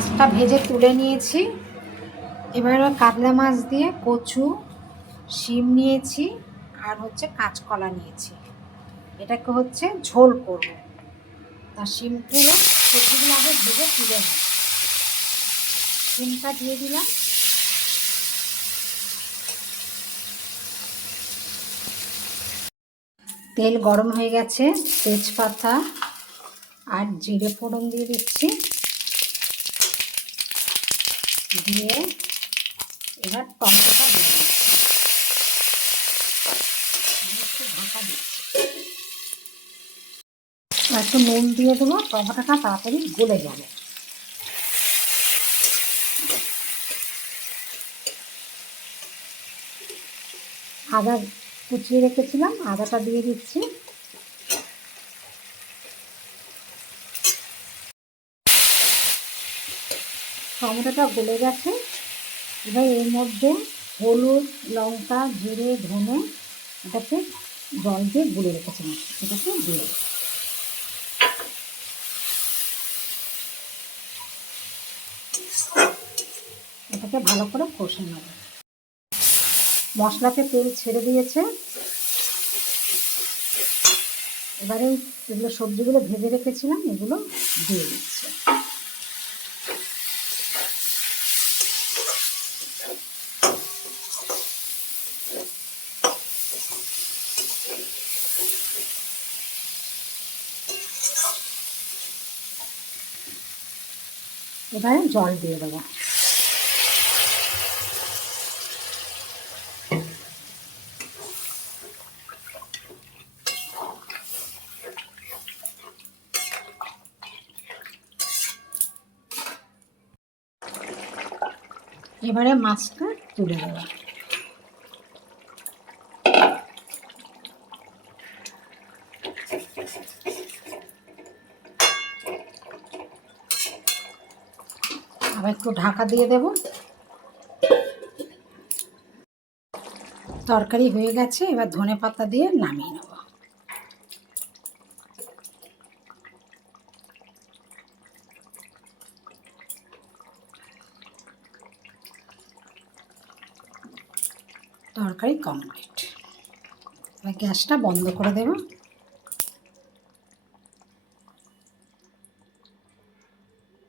মাছটা ভেজে তুলে নিয়েছি। এবার কাতলা মাছ দিয়ে কচু, শিম নিয়েছি আর হচ্ছে কাঁচকলা নিয়েছি। এটাকে হচ্ছে ঝোল করব। তা শিমগুলো সবজিগুলো আগে ভেজে তুলে নিই। শিমটা দিয়ে দিলাম। তেল গরম হয়ে গেছে, তেজপাতা আর জিরে ফোড়ন দিয়ে দিচ্ছি। দিয়ে এবার টমেটোটা দিয়ে দিচ্ছি, একটু ঢাকা দিচ্ছি। একটু নুন দিয়ে দেবো, টমেটোটা তাড়াতাড়ি গলে যাবে। আদা কুচিয়ে রেখেছিলাম, আদাটা দিয়ে দিচ্ছি। টমেটোটা গলে গেছে। এবার এর মধ্যে হলুদ, লঙ্কা, জিরে, ধনে এটাকে জল দিয়ে গুলে রেখেছিলাম, এটাকে দিয়ে এটাকে ভালো করে কষে নেব। মশলাতে তেল ছেড়ে দিয়েছে। এবারে এগুলো সবজিগুলো ভেজে রেখেছিলাম, এগুলো দিয়ে দিচ্ছি। এবারে জল দিয়ে দেবো। এবারে মাছটা তুলে দেবো। আবার একটু ঢাকা দিয়ে দেব। তরকারি হয়ে গেছে, এবার ধনে পাতা দিয়ে নামিয়ে নেব। তরকারি কমপ্লিট। এবার গ্যাসটা বন্ধ করে দেব।